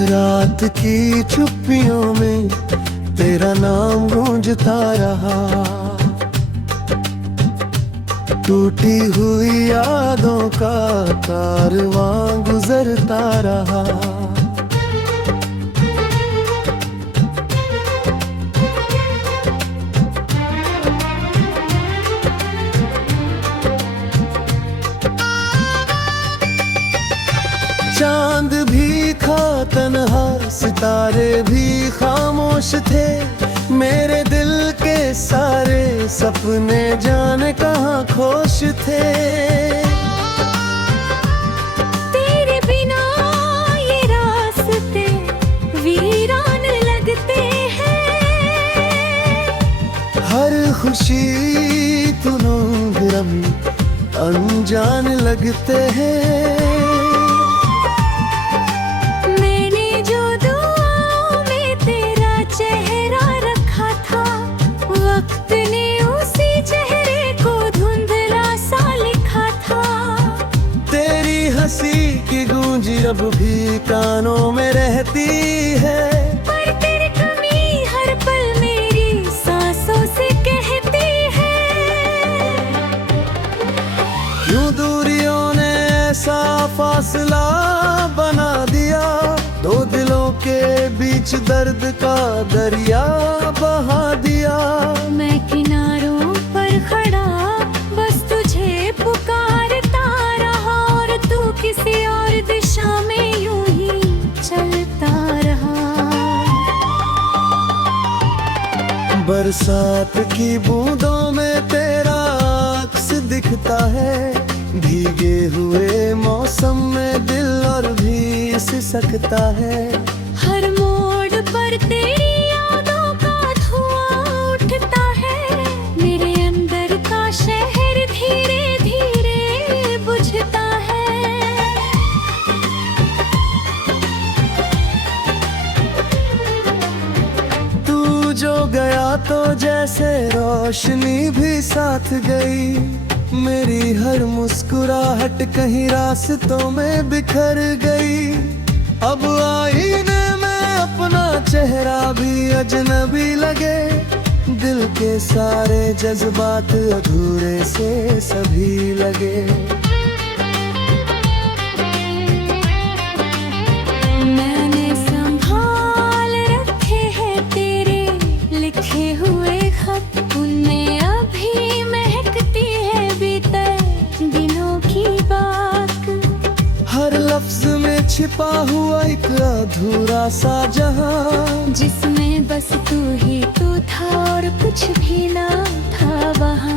रात की चुप्पियों में तेरा नाम गूंजता रहा, टूटी हुई यादों का कारवां गुजरता रहा। चांद भी था तन्हा, सितारे भी खामोश थे, मेरे दिल के सारे सपने जाने कहाँ खोश थे। तेरे बिना ये रास्ते वीरान लगते हैं, हर खुशी तुनों अनजान लगते हैं। की गूंज अब भी कानों में रहती है, पर तेरी कमी हर पल मेरी सांसों से कहती है। क्यों दूरियों ने ऐसा फासला बना दिया, दो दिलों के बीच दर्द का दरिया बहा दिया। मैं किनारों पर खड़ा बस तुझे पुकारता रहा, और तू किसी और दिशा में यूं ही चलता रहा। बरसात की बूंदों में तेरा अक्स दिखता है, भीगे हुए मौसम में दिल और भी सिसकता है। हर मोड़ पर तेरी यादों का धुआं उठता है, मेरे अंदर का शहर धीरे धीरे बुझता है। तू जो गया तो जैसे रोशनी भी साथ गई, मेरी हर मुस्कुराहट कहीं रास्तों में बिखर गई। अब आईने में अपना चेहरा भी अजनबी लगे, दिल के सारे जज्बात अधूरे से सभी लगे। मैंने संभाल रखे हैं तेरे लिखे हुए खत, उनमें अभी महकती है बीते दिनों की बात। हर लफ्ज में छिपा हुआ एक अधूरा सा जहां, जिसमें बस तू ही तू था और कुछ भी ना था वहाँ।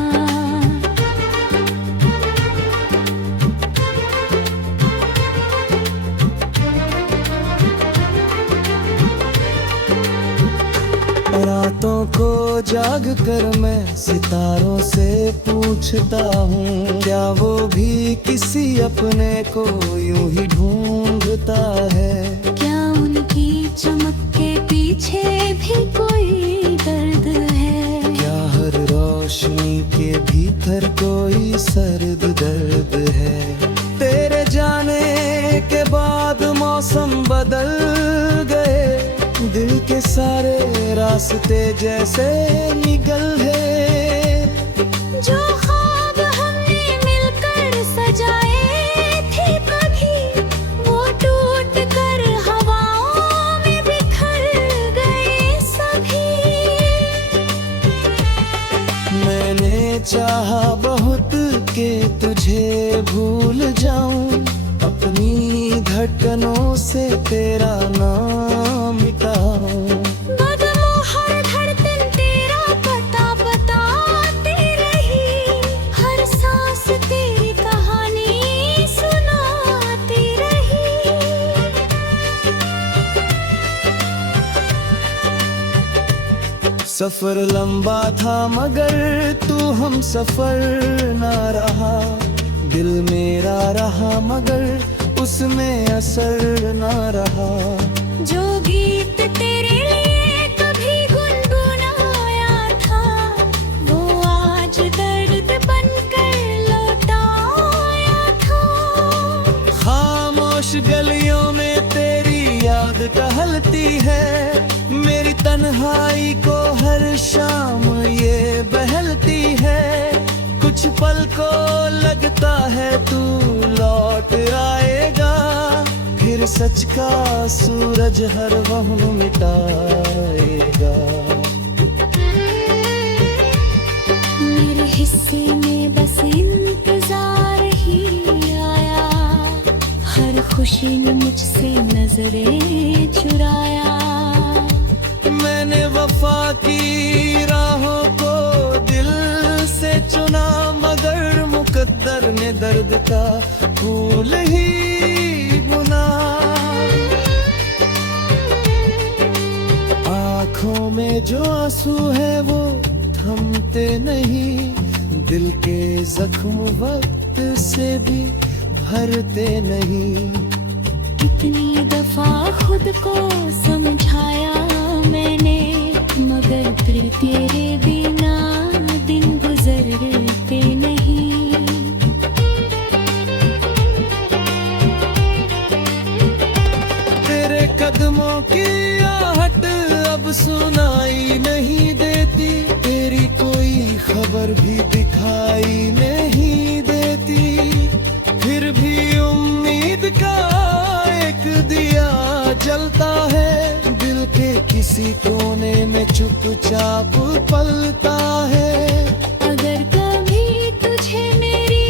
रातों को जाग कर मैं सितारों से पूछता हूँ, क्या वो भी किसी अपने को यूं ही ढूंढता है। क्या उनकी चमक के पीछे भी कोई दर्द है, क्या हर रोशनी के भीतर कोई सर्द दर्द है। तेरे जाने के बाद मौसम बदल गए, दिल के सारे रास्ते जैसे निकल है। जो ख्वाब हमने मिलकर सजाए थे कभी, वो टूट कर हवाओं में बिखर गए सभी। मैंने चाहा बहुत कि तुझे भूल जाऊं, अपनी धड़कनों से तेरा नाम मिटाऊं। बदलो हर धड़कन तेरा पता बताती रही, हर सांस तेरी कहानी सुनाती रही। सफर लंबा था मगर तू हम सफर ना रहा, दिल मेरा रहा मगर उसमें असर ना रहा। जो गीत तेरे लिए कभी गुनगुनाया था, वो आज दर्द बनकर लौट आया था। खामोश गलियों में तेरी याद याद टहलती है, मेरी तन्हाई को हर शाम ये बहलती है। कुछ पल को लगता है तू लौट आएगा, फिर सच का सूरज हर वहम मिटाएगा। मेरे हिस्से में बस इंतजार ही आया, हर खुशी ने मुझसे नजरें चुराया। मैंने वफा की राहों को दिल से चुना, मगर मुकद्दर ने दर्द का फूल ही बुना। आँखों में जो आंसू है वो थमते नहीं, दिल के जख्म वक्त से भी भरते नहीं। कितनी दफा खुद को समझाया मैंने, मगर फिर तेरे बिना दिन गुजरते नहीं। तेरे कदमों की आहट अब सुनाई नहीं देती, तेरी कोई खबर भी दिखाई नहीं देती। फिर भी उम्मीद का एक दिया जलता है, दिल के किसी कोने में चुपचाप पलता है। अगर कभी तुझे मेरी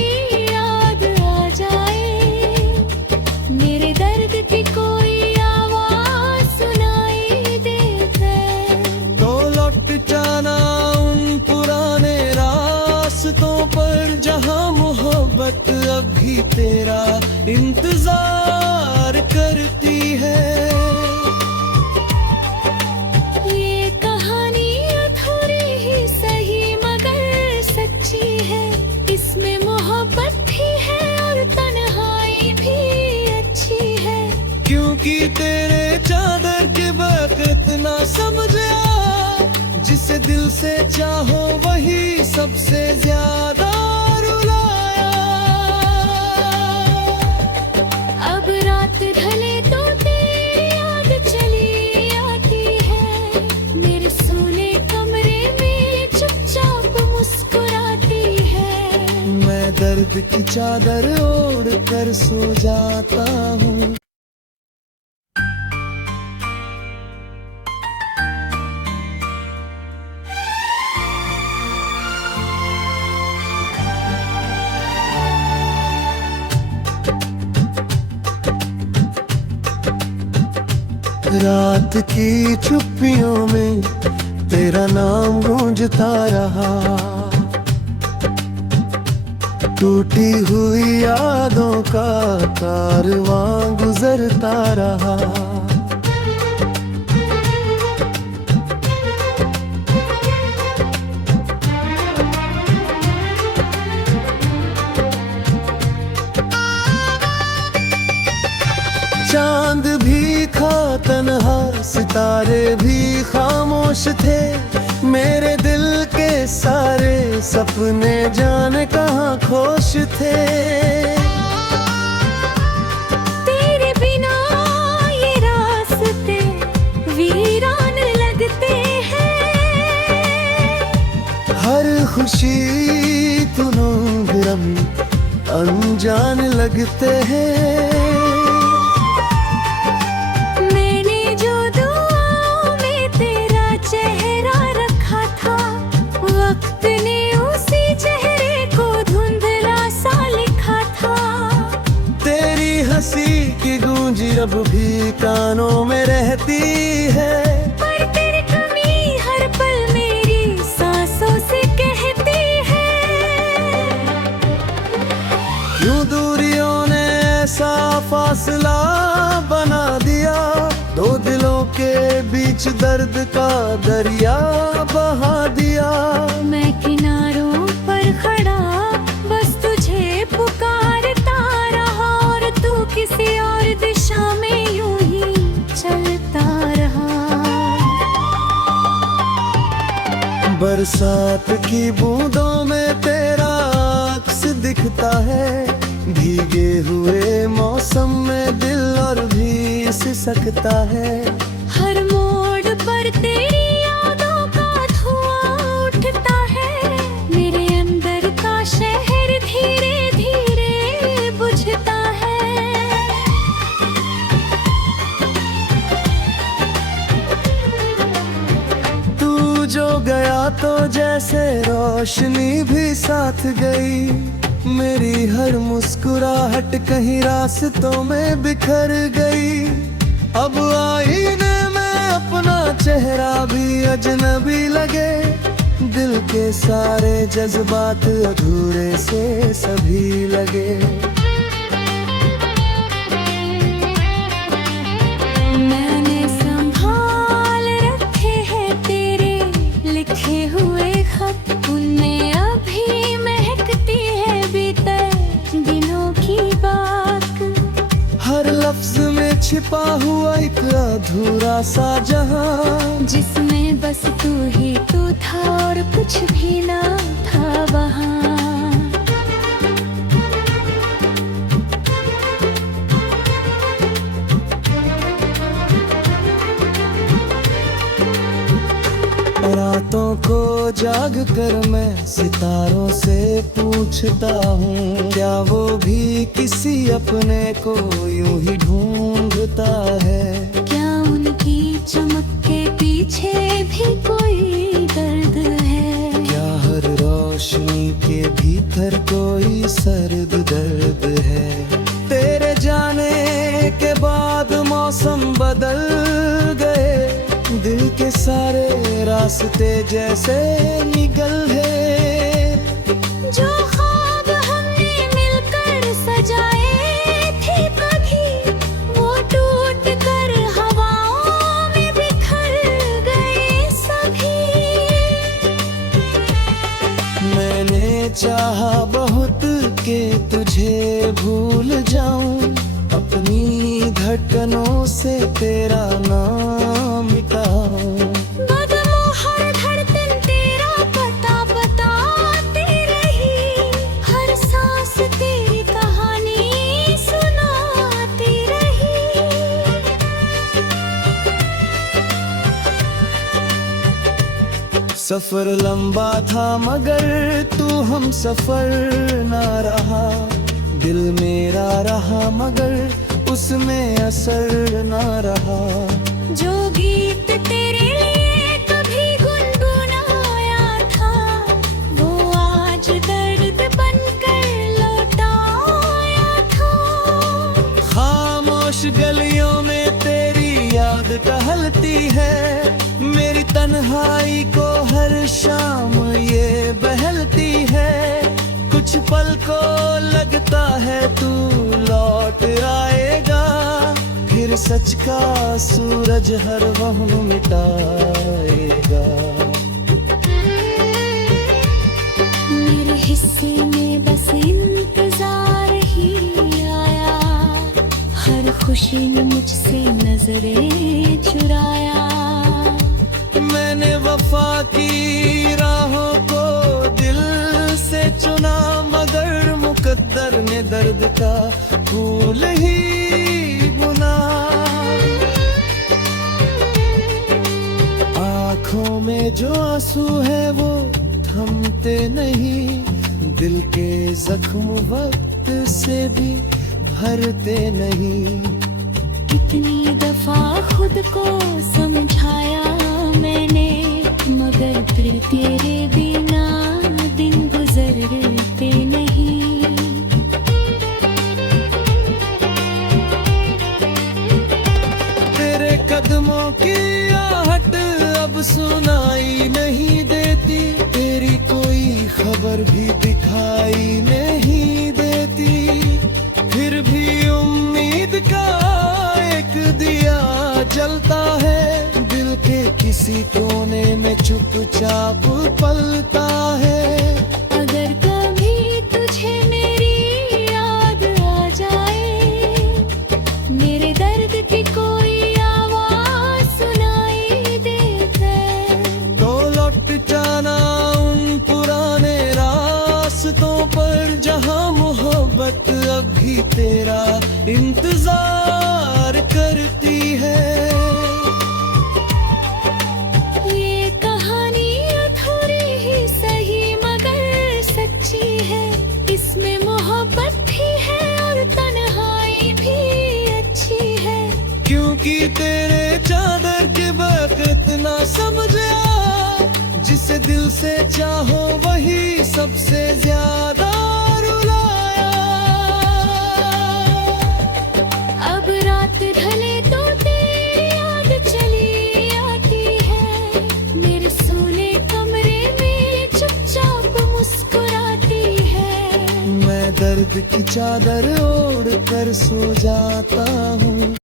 याद आ जाए, मेरे दर्द की कोई आवाज सुनाई देते, तो लौट जाना उन पुराने रास्तों पर, जहां मोहब्बत अब भी तेरा इंतजार करती है। ये कहानी अधूरी ही सही मगर सच्ची है, इसमें मोहब्बत भी है और तन्हाई भी अच्छी है। क्योंकि तेरे चादर के वक्त ना समझा, जिसे दिल से चाहो वही सबसे ज्यादा रुलाया। अब रात ढले तो तेरी याद चली आती है, मेरे सोने कमरे में चुपचाप मुस्कुराती है। मैं दर्द की चादर ओढ़ कर सो जाता हूँ। रात की चुप्पियों में तेरा नाम गूंजता रहा, टूटी हुई यादों का कारवां गुजरता रहा। चांद भी था तन्हा, सितारे भी खामोश थे, मेरे दिल के सारे सपने जाने कहाँ खोश थे। तेरे बिना ये रास्ते वीरान लगते हैं, हर खुशी तुनों अनजान लगते हैं। की गूंज अब भी कानों में रहती है, पर तेरी कमी हर पल मेरी सांसों से कहती है। क्यों दूरियों ने ऐसा फासला बना दिया, दो दिलों के बीच दर्द का दरिया बहा दिया। मैं किनारों पर खड़ा बस तुझे पुकारता रहा, और तू किसी और दिशा में यूं ही चलता रहा। बरसात की बूंदों में तेरा अक्स दिखता है, भीगे हुए मौसम में दिल और भी बरस सकता है। हर मोड़ पर तेरी यादों का धुआं उठता है। मेरे अंदर का शहर धीरे धीरे बुझता है। तू जो गया तो जैसे रोशनी भी साथ गई। मेरी हर मुस्कुराहट कहीं रास्तों में बिखर गई। अब आईने में अपना चेहरा भी अजनबी लगे। दिल के सारे जज्बात अधूरे से सभी लगे। मैंने संभाल रखे हैं तेरे लिखे हुए खत। उनमें अभी महकती है बीते दिनों की बात। हर लफ्ज में छिपा हुआ एक अधूरा सा जहां, जिसमें बस तू ही तू था और कुछ भी ना था वहाँ। रातों को जाग कर मैं सितारों से पूछता हूँ, क्या वो भी किसी अपने को यूं ही ढूंढता है। क्या उनकी चमक के पीछे भी कोई दर्द है। क्या हर रोशनी के भीतर कोई सर्द दर्द है। तेरे जाने के बाद मौसम बदल गए। दिल के सारे रास्ते जैसे निकल है। जो ख्वाब हमने मिलकर सजाए थे कभी, वो टूट कर हवाओं में बिखर गए सभी। मैंने चाहा बहुत कि तुझे भूल जाऊं। अपनी धड़कनों से तेरा नाम मिटाऊं। बदमों हर धड़कन तेरा पता बताती रही। हर सांस तेरी कहानी सुनाती रही। सफर लंबा था मगर तू हम सफर ना रहा। दिल मेरा रहा मगर उसमें असर ना रहा। जो गीत तेरे लिए कभी गुनगुनाया था, वो आज दर्द बनकर लौट आया था। खामोश गलियों में तेरी याद टहलती है। मेरी तन्हाई को हर शाम ये बहलती है। कुछ पल को लगता है तू लौट आएगा। फिर सच का सूरज हर वहम मिटाएगा। मेरे हिस्से में बस इंतजार ही आया। हर खुशी ने मुझसे नजरें चुराया। मैंने वफा की राहों को दिल से चुना मगर मुकद्दर ने दर्द का फूल ही बुना। आँखों में जो आंसू है वो थमते नहीं। दिल के जख्म वक्त से भी भरते नहीं। कितनी दफा खुद को समझाया मैंने, मगर फिर तेरे बिना दिन गुजरते नहीं। तेरे कदमों की आहट अब सुनाई नहीं देती। तेरी कोई खबर भी दिखाई नहीं देती। फिर भी उम्मीद का एक दिया जलता है। दिल के किसी कोने में चुपचाप पलता है। अगर कभी तुझे मेरी याद आ जाए, मेरे दर्द की कोई आवाज सुनाई देते, तो लौट जाना उन पुराने रास्तों पर जहां मोहब्बत अब भी तेरा इंतजार करती है। ये कहानी अधूरी ही सही मगर सच्ची है, इसमें मोहब्बत भी है और तन्हाई भी अच्छी है। क्योंकि तेरे चादर के वक्त ना समझा, जिसे दिल से चाहो वही सबसे ज्यादा रुलाया। अब रात ढले तो तेरी याद चली आती है, मेरे सोने कमरे में चुपचाप मुस्कुराती है। मैं दर्द की चादर ओढ़ कर सो जाता हूँ।